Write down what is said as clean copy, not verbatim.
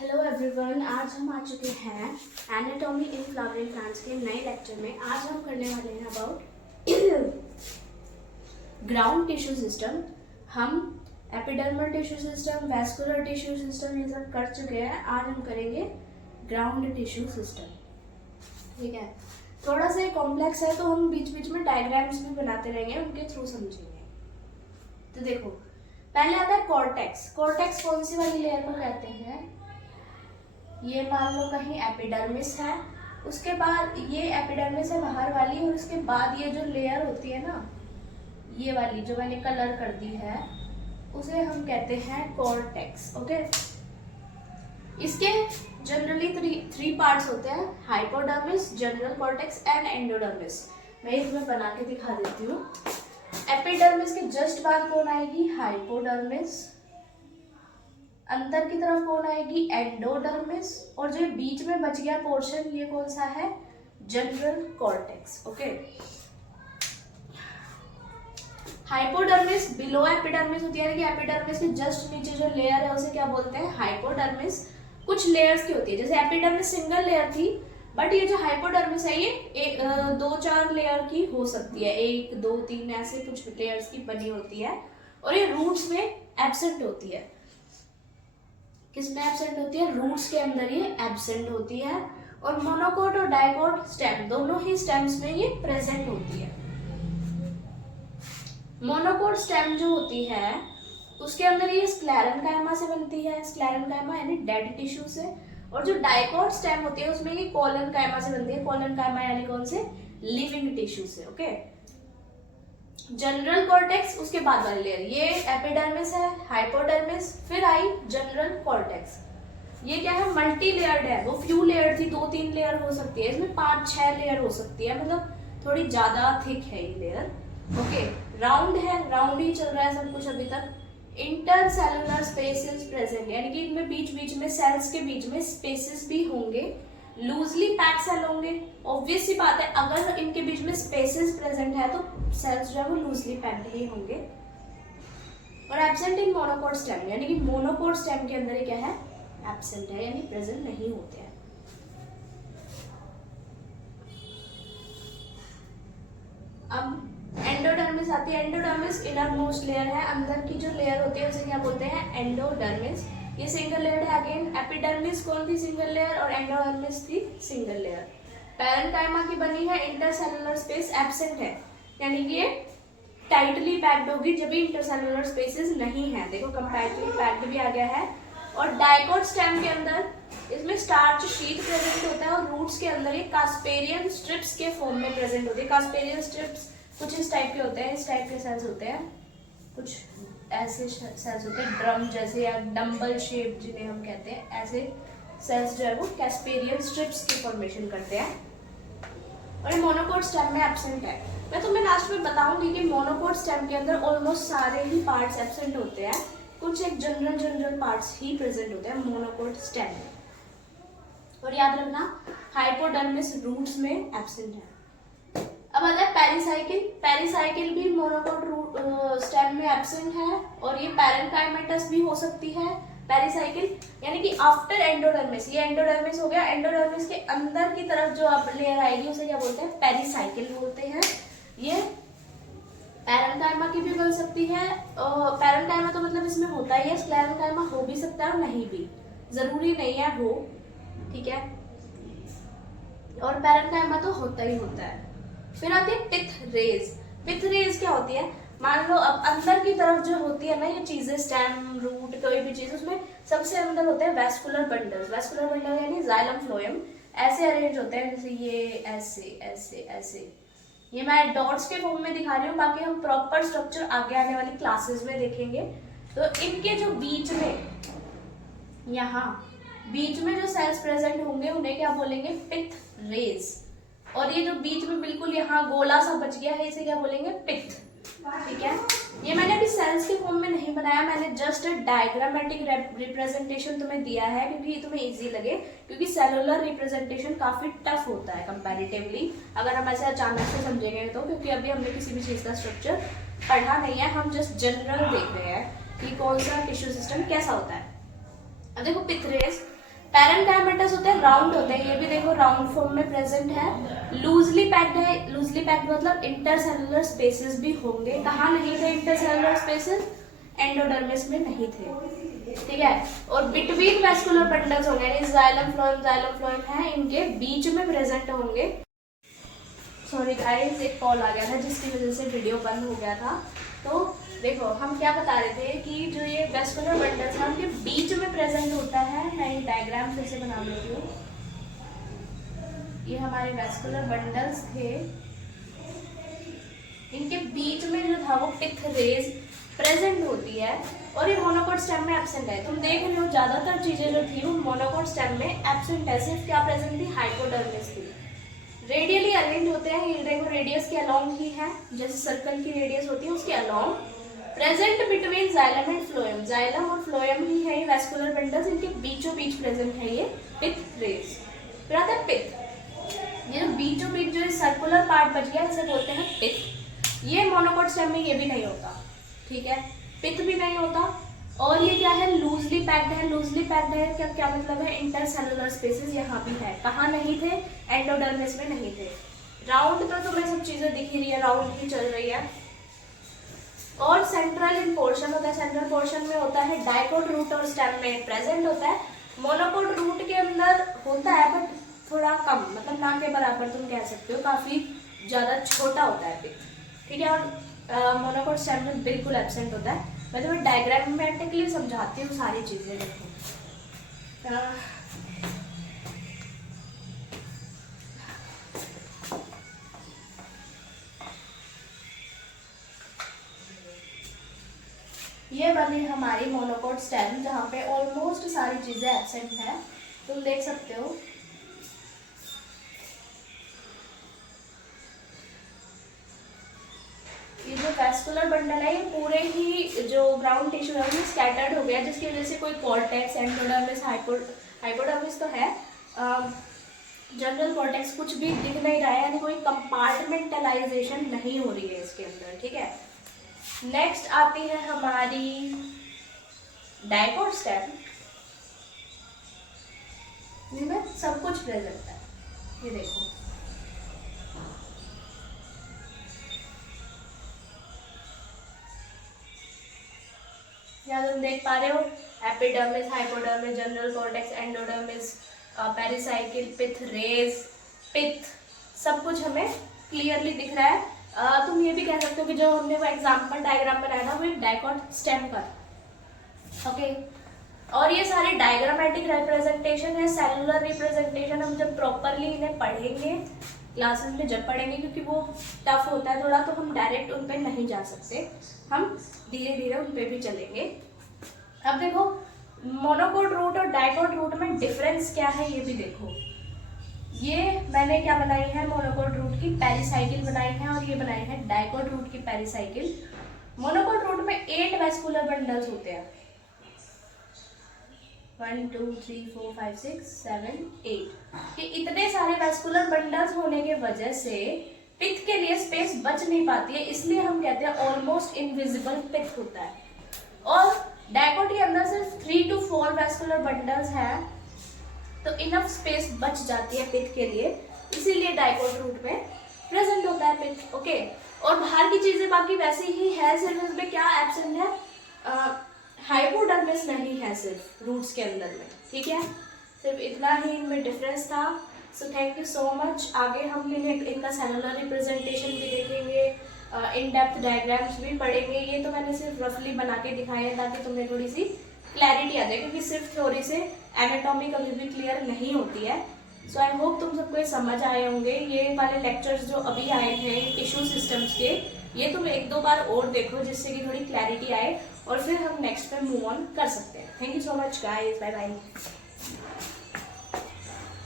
Hello everyone, आज हम आ चुके हैं एनाटॉमी इन फ्लावरिंग प्लांट्स के नए लेक्चर में। आज हम करने वाले हैं अबाउट ग्राउंड टिश्यू सिस्टम। हम epidermal tissue system, vascular tissue system ये सब कर चुके हैं। आज हम करेंगे ग्राउंड टिश्यू सिस्टम। ठीक है, थोड़ा सा कॉम्प्लेक्स है तो हम बीच बीच में डायग्राम्स भी बनाते रहेंगे, उनके थ्रू समझेंगे। तो देखो, पहले आता है कॉर्टेक्स। कॉर्टेक्स कौन सी वाली लेयर को कहते हैं? ये मान लो कहीं एपिडर्मिस है, उसके बाद ये एपिडर्मिस है बाहर वाली, और उसके बाद ये जो लेयर होती है ना, ये वाली जो मैंने कलर कर दी है, उसे हम कहते हैं कॉर्टेक्स। ओके, इसके जनरली थ्री पार्ट्स होते हैं, hypodermis, general cortex and endodermis. मैं इसमें बना के दिखा देती हूँ। एपिडर्मिस के जस्ट बाद कौन आएगी? हाइपोडर्मिस। अंदर की तरफ कौन आएगी? एंडोडर्मिस। और जो बीच में बच गया पोर्शन, ये कौन सा है? General cortex. Okay, hypodermis below epidermis होती है, कि एपिडर्मिस के जस्ट नीचे जो लेयर है उसे क्या बोलते हैं? हाइपोडर्मिस। कुछ लेयर्स की होती है, जैसे एपिडर्मिस सिंगल लेयर थी, बट ये जो हाइपोडर्मिस है ये 2-4 लेयर की हो सकती है, 1, 2, 3 ऐसे कुछ लेयर्स की बनी होती है, और ये रूट्स में एब्सेंट होती है। किसमें एब्सेंट होती है? रूट्स के अंदर ये एब्सेंट होती है। और मोनोकोट और डाइकोट स्टेम, दोनों ही स्टेम्स में ये प्रेजेंट होती है। मोनोकोट स्टेम जो होती है उसके अंदर ये स्क्लेरेन्काइमा से बनती है, स्क्लेरेन्काइमा यानी डेड टिश्यू से। और जो डाइकोट स्टेम होती है उसमें ये कोलेनकाइमा से बनती है, कोलेनकाइमा यानी कौन से? लिविंग टिश्यू से। ओके, जनरल कॉर्टेक्स उसके बाद वाली लेयर, ये एपिडर्मिस है, हाइपोडर्मिस, फिर आई जनरल कॉर्टेक्स। ये क्या है? मल्टी लेयर्ड है, वो फ्यू लेयर थी, 2-3 लेयर हो सकती है, इसमें 5-6 लेयर हो सकती है, मतलब थोड़ी ज्यादा थिक है ये लेयर। ओके, राउंड है, राउंड ही चल रहा है सब कुछ अभी तक। इंटरसेलुलर स्पेसेस प्रेजेंट, यानी कि इनमें बीच बीच में, सेल्स के बीच में स्पेसेस भी होंगे, लूजली पैक सेल होंगे। ऑब्वियस सी बात है, अगर इनके बीच में स्पेसेस प्रेजेंट है तो सेल्स जो है वो लूजली पैक्ड ही होंगे। और एब्सेंट इन मोनोकोट स्टेम, यानी कि मोनोकोट स्टेम के अंदर क्या है? एब्सेंट है, यानी प्रेजेंट नहीं होते हैं। अब एंडोडर्मिस आती है। एंडोडर्मिस इनर मोस्ट लेयर है, अंदर की जो लेयर होती है उसे क्या बोलते हैं? एंडोडर्मिस। ये सिंगल लेयर है। अगेन एपिडर्मिस कौन थी? सिंगल लेयर, और एंडोडर्मिस थी सिंगल लेयर। पैरेन्काइमा की बनी है, इंटरसेलुलर स्पेस एब्सेंट है, यानी कि ये टाइटली पैक्ड होगी जब भी इंटरसेलुलर स्पेसेस नहीं है। देखो, कंपैरेटिवली पैक्ड भी आ गया है। और डाइकोट स्टेम के अंदर इसमें स्टार्च शीट प्रेजेंट होता है, और रूट्स के अंदर ये कास्पेरियन स्ट्रिप्स के फॉर्म में प्रेजेंट होती है। कास्पेरियन स्ट्रिप्स कुछ इस टाइप के होते हैं, इस टाइप के सेल्स होते हैं, कुछ ऐसे सेल्स होते हैं ड्रम जैसे, या डम्बल शेप जिन्हें हम कहते हैं, ऐसे सेल्स जो है वो कास्पेरियन स्ट्रिप्स की फॉर्मेशन करते हैं। और ये मोनोकोट स्टेम में एब्सेंट है। मैं तुम्हें लास्ट में बताऊंगी कि मोनोकोट स्टेम के अंदर ऑलमोस्ट सारे ही पार्ट्स एब्सेंट होते हैं, कुछ एक जनरल पार्ट्स ही प्रेजेंट होते हैं मोनोकोट स्टेम में। और याद रखना, हाइपोडर्मिस रूट्स में एब्सेंट है। अब आता है पेरिसाइकिल। पेरिसाइकिल भी मोनोकोट स्टेम में एब्सेंट है, और ये पैरेन्काइमेटस भी हो सकती है पेरिसाइकिल, यानी कि आफ्टर एंडोडर्मिस। ये एंडोडर्मिस हो गया, एंडोडर्मिस के अंदर की तरफ जो अब लेयर आएगी उसे क्या बोलते हैं? पेरिसाइकिल बोलते हैं। ये पैरेन्काइमा की भी बन सकती है। पैरेन्काइमा तो मतलब इसमें होता ही है, स्क्लेरेन्काइमा हो भी सकता है और नहीं भी, जरूरी नहीं है हो, ठीक है। और पैरेन्काइमा तो होता ही होता है। फिर आती है पिथ रेज। पिथ रेज क्या होती है? मान लो अब अंदर की तरफ जो होती है ना ये चीजें, स्टेम, रूट, कोई भी चीज, उसमें सबसे अंदर होते हैं वैस्कुलर बंडल्स। वैस्कुलर बंडल यानी जाइलम फ्लोएम, ऐसे अरेंज होते हैं, जैसे ये ऐसे ऐसे ऐसे। ये मैं डॉट्स के फॉर्म में दिखा रही हूँ, बाकी हम प्रॉपर स्ट्रक्चर आगे आने वाली क्लासेस में देखेंगे। तो इनके जो बीच में, यहाँ बीच में जो सेल्स प्रेजेंट होंगे उन्हें क्या बोलेंगे? पिथ रेज। और ये जो बीच में बिल्कुल यहाँ गोला सा बच गया है, इसे क्या बोलेंगे? पिथ। ठीक है, ये मैंने अभी सेल्स के फॉर्म में नहीं बनाया, मैंने जस्ट डायग्रामेटिक रिप्रेजेंटेशन तुम्हें दिया है, क्योंकि तुम्हें इजी लगे, क्योंकि सेलुलर रिप्रेजेंटेशन काफी टफ होता है कंपैरेटिवली, अगर हम ऐसे अचानक से समझेंगे तो, क्योंकि अभी हमने किसी भी चीज का स्ट्रक्चर पढ़ा नहीं है, हम जस्ट जनरल देख रहे हैं कि कौन सा टिश्यू सिस्टम कैसा होता है। अब देखो पिथरेस, पैरेन्काइमेटस होते हैं राउंड होते हैं, ये भी देखो राउंड फॉर्म में प्रेजेंट है। लूजली पैक्ड है, लूजली पैक्ड मतलब इंटरसेलुलर स्पेसेस भी होंगे। कहाँ नहीं थे इंटरसेलुलर स्पेसेस? एंडोडर्मिस में नहीं थे, ठीक है। और बिटवीन वैस्कुलर बंडल्स होंगे, यानी जाइलम फ्लोएम है, इनके बीच में प्रेजेंट होंगे। सॉरी गाइस, एक कॉल आ गया था जिसकी वजह से वीडियो बंद हो गया था। तो देखो हम क्या बता रहे थे कि जो ये वैस्कुलर बंडल्स हैं उनके बीच में प्रेजेंट होता है। मैं एक डायग्राम फिर से बना लेती हूँ। ये हमारे वैस्कुलर बंडल्स थे, इनके बीच में जो था वो पिथ रेज प्रेजेंट होती है और ये मोनोकोट स्टेम में एब्सेंट है। तुम देख रहे हो ज्यादातर चीजें जो थी वो मोनोकोट स्टेम में एब्सेंट है। सिर्फ क्या प्रेजेंट थी? हाइपोडर्मिस थी। रेडियली अरेंज होते हैं, ये देखो रेडियस के अलोंग ही है, जैसे सर्कल की रेडियस होती है उसके along. Present between xylem and phloem, xylem और फ्लोएम ही है ये वैस्कुलर बंडल्स, इनके बीचों बीच प्रेजेंट है ये पिथ रेज। फिर आता है पिथ, ये बीचों बीच जो सर्कुलर पार्ट बच गया इसे बोलते हैं पिथ। ये मोनोकोट स्टेम में ये भी नहीं होता, ठीक है, पिथ भी नहीं होता। और ये क्या है? लूजली पैक्ड है। लूजली पैक्ड है क्या क्या मतलब है? इंटरसेलुलर स्पेसेस यहाँ भी है। कहाँ नहीं थे? एंडोडर्मिस में नहीं थे। राउंड तो तुम्हें सब चीजें दिख ही रही है, राउंड ही चल रही है। और सेंट्रल इन पोर्शन होता है, सेंट्रल पोर्शन में होता है डाइकोट रूट और स्टेम में प्रेजेंट होता है। मोनोकोट रूट के अंदर होता है बट थोड़ा कम, मतलब ना के बराबर तुम कह सकते हो, काफी ज्यादा छोटा होता है पिथ, ठीक है। और मोनोकोट स्टेम में बिल्कुल एब्सेंट होता है। मैं तुम्हें डायग्रामेटिकली समझाती हूँ सारी चीजें। देखो ये बनी हमारी मोनोकोट स्टेम जहाँ पे ऑलमोस्ट सारी चीजें एब्सेंट है, तुम देख सकते हो। ये जो वैस्कुलर बंडल है ये पूरे ही जो ग्राउंड टिश्यू है वो स्कैटर्ड हो गया, जिसकी वजह से कोई कॉर्टेक्स, एंडोडर्मिस, हाइपोडर्मिस तो है, जनरल कॉर्टेक्स कुछ भी दिख नहीं रहा है, यानी कोई कंपार्टमेंटलाइजेशन नहीं हो रही है इसके अंदर, ठीक है। नेक्स्ट आती है हमारी डाइकोट स्टेम, जिसमें सब कुछ प्रेजेंट है। ये देखो यहाँ तुम देख पा रहे हो epidermis, hypodermis, general cortex, endodermis, pericycle, pith rays, pith, सब कुछ हमें क्लियरली दिख रहा है। तुम ये भी कह सकते हो कि जो हमने वो एग्जांपल डायग्राम बनाया था वो एक डाइकोट स्टेम का, ओके। और ये सारे डायग्रामेटिक रिप्रेजेंटेशन है, सेलुलर रिप्रेजेंटेशन हम जब प्रॉपरली इन्हें पढ़ेंगे क्लासेस में जब पढ़ेंगे, क्योंकि वो टफ होता है थोड़ा, तो हम डायरेक्ट उन पे नहीं जा सकते, हम धीरे धीरे उन पे भी चलेंगे। अब देखो मोनोकोट रूट और डाइकोट रूट में डिफरेंस क्या है ये भी देखो। ये मैंने क्या बनाई है? मोनोकोट रूट की पेरिसाइकिल बनाई है और ये बनाई है डाइकोट रूट की पेरिसाइकिल। मोनोकोट रूट में 8 वैस्कुलर बंडल्स होते हैं, 1 2 3 4 5 6 7 8। ये इतने सारे वैस्कुलर बंडल्स होने के वजह से पिथ के लिए स्पेस बच नहीं पाती है, इसलिए हम कहते हैं ऑलमोस्ट इनविजिबल पिथ होता है। और डाइकोट के अंदर सिर्फ 3 to 4 वैस्कुलर बंडल्स हैं, तो इनफ स्पेस बच जाती है पिथ के लिए, इसीलिए डाइकोट रूट में प्रेजेंट होता है पिथ, ओके। और बाहर की चीजें बाकी वैसे ही है, सिर्फ इसमें क्या एब्सेंट है? हाइपोडर्मिस नहीं है सिर्फ रूट्स के अंदर में, ठीक है। सिर्फ इतना ही इनमें डिफरेंस था। So thank you so much. आगे हम इनका सेलुलर रिप्रेजेंटेशन भी देखेंगे, इन डेप्थ डायग्राम्स भी पढ़ेंगे। ये तो मैंने सिर्फ रफली बना के दिखाया है ताकि तुम्हें थोड़ी सी क्लैरिटी आ जाए, क्योंकि सिर्फ थ्योरी से एनाटॉमी कभी भी क्लियर नहीं होती है। सो आई होप तुम सबको ये समझ आए होंगे। ये वाले लेक्चर्स जो अभी आए हैं टिश्यू सिस्टम्स के, ये तुम 1-2 बार और देखो जिससे कि थोड़ी क्लैरिटी आए, और फिर हम नेक्स्ट पे मूव ऑन कर सकते हैं। Thank you so much guys, bye bye.